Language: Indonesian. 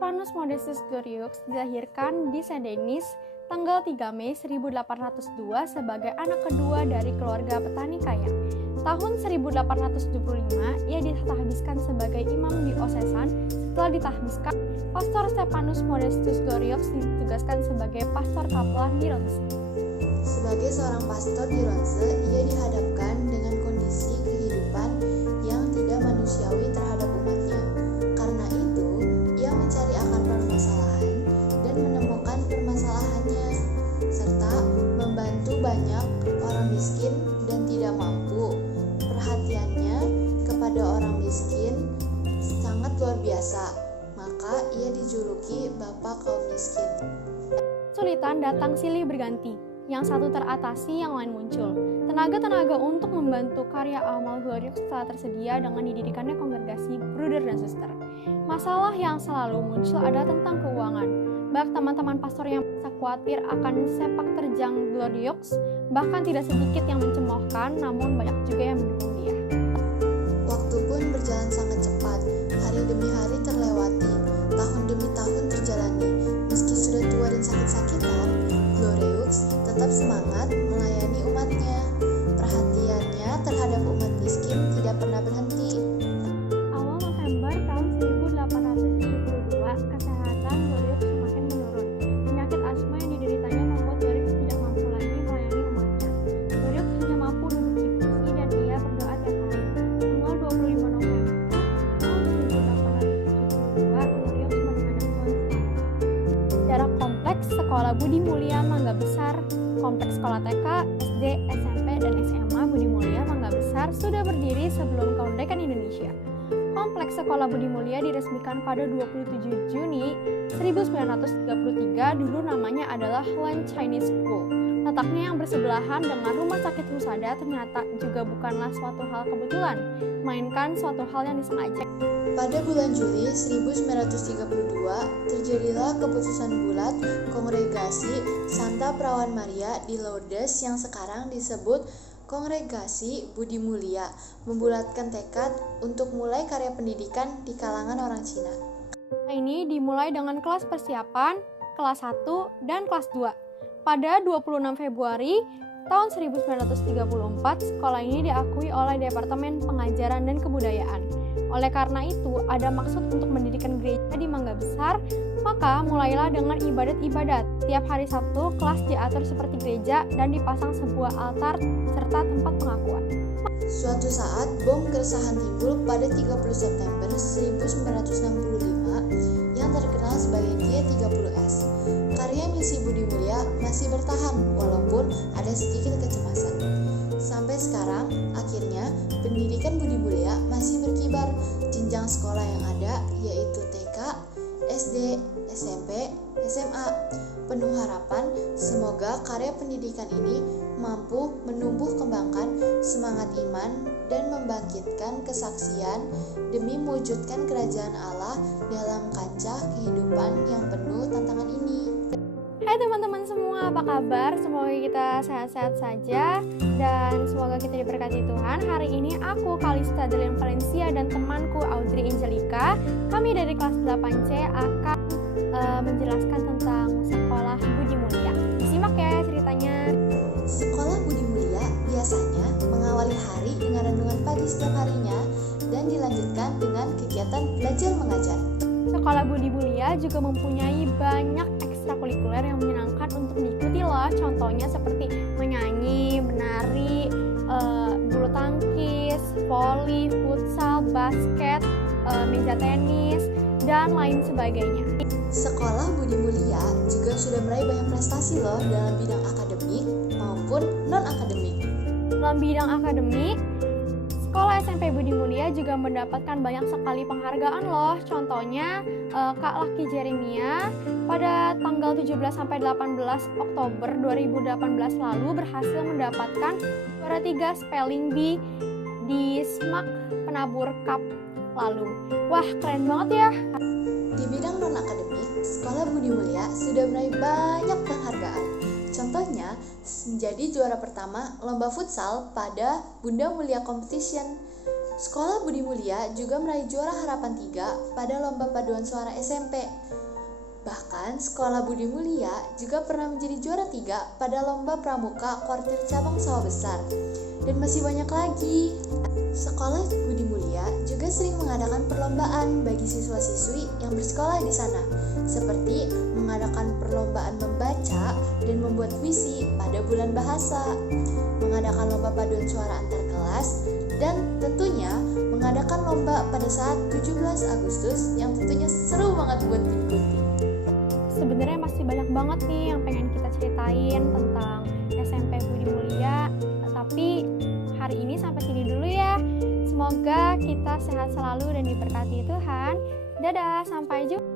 Stepanus Modestus Glorieux dilahirkan di Saint Denis tanggal 3 Mei 1802 sebagai anak kedua dari keluarga petani kaya. Tahun 1875, ia ditahbiskan sebagai imam di Osesan. Setelah ditahbiskan, Pastor Stepanus Modestus Glorieux ditugaskan sebagai pastor kaplan di Ronse. Sebagai seorang pastor di Ronse, ia dihadapkan dengan kondisi kehidupan yang tidak manusiawi terhadap umatnya. Karena itu, ia mencari akar permasalahan dan menemukan permasalahannya, serta membantu banyak orang miskin dan tidak mampu. Perhatiannya kepada orang miskin sangat luar biasa, maka ia dijuluki Bapak kaum miskin. Kesulitan datang silih berganti, yang satu teratasi, yang lain muncul. Tenaga-tenaga untuk membantu karya amal Glorieux telah tersedia dengan didirikannya kongregasi Bruder dan Suster. Masalah yang selalu muncul adalah tentang keuangan. Banyak teman-teman pastor yang merasa khawatir akan sepak terjang Glorieux, bahkan tidak sedikit yang mencemoohkan, namun banyak juga yang mendukung dia. Waktu pun berjalan sangat cepat, hari demi hari terlewati, tahun demi tahun terjalani. Meski sudah tua dan sakit-sakitan, Glorieux tetap semangat melayani umatnya. Perhatiannya terhadap umat miskin tidak pernah berhenti. Awal November tahun 1872, kesehatan Glorieux semakin menurun. Penyakit asma yang dideritanya membuat Glorieux tidak mampu lagi melayani umatnya. Glorieux hanya mampu duduk di kursi dan ia berdoa tiap hari. Tanggal 25 November tahun 1872, Glorieux menghadap Tuhan. Jarak kompleks Sekolah Budi Mulia Mangga Besar, kompleks sekolah TK, SD, SMP, dan SMA Budi Mulia Mangga Besar sudah berdiri sebelum kemerdekaan Indonesia. Kompleks Sekolah Budi Mulia diresmikan pada 27 Juni 1933, dulu namanya adalah Land Chinese School. Letaknya yang bersebelahan dengan Rumah Sakit Husada ternyata juga bukanlah suatu hal kebetulan, melainkan suatu hal yang disengaja. Pada bulan Juli 1932, terjadilah keputusan bulat Kongregasi Santa Perawan Maria di Lourdes yang sekarang disebut Kongregasi Budi Mulia, membulatkan tekad untuk mulai karya pendidikan di kalangan orang Cina. Ini dimulai dengan kelas persiapan, kelas 1, dan kelas 2. Pada 26 Februari tahun 1934, sekolah ini diakui oleh Departemen Pengajaran dan Kebudayaan. Oleh karena itu, ada maksud untuk mendirikan gereja di Mangga Besar, maka mulailah dengan ibadat-ibadat. Tiap hari Sabtu, kelas diatur seperti gereja dan dipasang sebuah altar serta tempat pengakuan. Suatu saat, bom keresahan timbul pada 30 September 1965 yang terkenal sebagai G30S. Karya misi Budi Mulia masih bertahan walaupun ada sedikit kecemasan. Sampai sekarang, akhirnya pendidikan Budi Mulia masih berkibar. Jenjang sekolah yang ada yaitu TK, SD, SMP, SMA. Penuh harapan semoga karya pendidikan ini mampu menumbuh kembangkan semangat iman dan membangkitkan kesaksian demi mewujudkan kerajaan Allah dalam kancah kehidupan yang penuh tantangan ini. Hai teman-teman semua, apa kabar? Semoga kita sehat-sehat saja dan semoga kita diberkati Tuhan. Hari ini aku, Kalista Delin Valencia, dan temanku Audrey Angelica, kami dari kelas 8C akan menjelaskan tentang Sekolah Budi Mulia. Disimak ya ceritanya. Sekolah Budi Mulia biasanya mengawali hari dengan renungan pagi setiap harinya dan dilanjutkan dengan kegiatan belajar mengajar. Sekolah Budi Mulia juga mempunyai banyak ekstrakurikuler yang menyenangkan untuk diikuti loh. Contohnya seperti menyanyi, menari, bulu tangkis, voli, futsal, basket, meja tenis, dan lain sebagainya. Sekolah Budi Mulia juga sudah meraih banyak prestasi loh dalam bidang akademik maupun non-akademik. Dalam bidang akademik, Sekolah SMP Budi Mulia juga mendapatkan banyak sekali penghargaan loh. Contohnya Kak Laki Jeremia pada tanggal 17-18 Oktober 2018 lalu berhasil mendapatkan juara 3 Spelling Bee di SMAK Penabur Cup lalu. Wah, keren banget ya. Di bidang non-akademik, Sekolah Budi Mulia sudah meraih banyak penghargaan. Contohnya, menjadi juara pertama lomba futsal pada Bunda Mulia Competition. Sekolah Budi Mulia juga meraih juara harapan 3 pada lomba paduan suara SMP. Bahkan, Sekolah Budi Mulia juga pernah menjadi juara 3 pada lomba pramuka kuartir cabang Sawah Besar. Dan masih banyak lagi. Sekolah Budi Mulia juga sering mengadakan perlombaan bagi siswa-siswi yang bersekolah di sana, seperti mengadakan perlombaan membaca dan membuat puisi pada bulan bahasa, mengadakan lomba paduan suara antar kelas, dan tentunya mengadakan lomba pada saat 17 Agustus yang tentunya seru banget buat diikuti. Sebenarnya masih banyak banget nih yang pengen kita ceritain tentang SMP Budi Mulia, tapi hari ini sampai sini dulu ya. Semoga kita sehat selalu dan diberkati Tuhan. Dadah, sampai jumpa.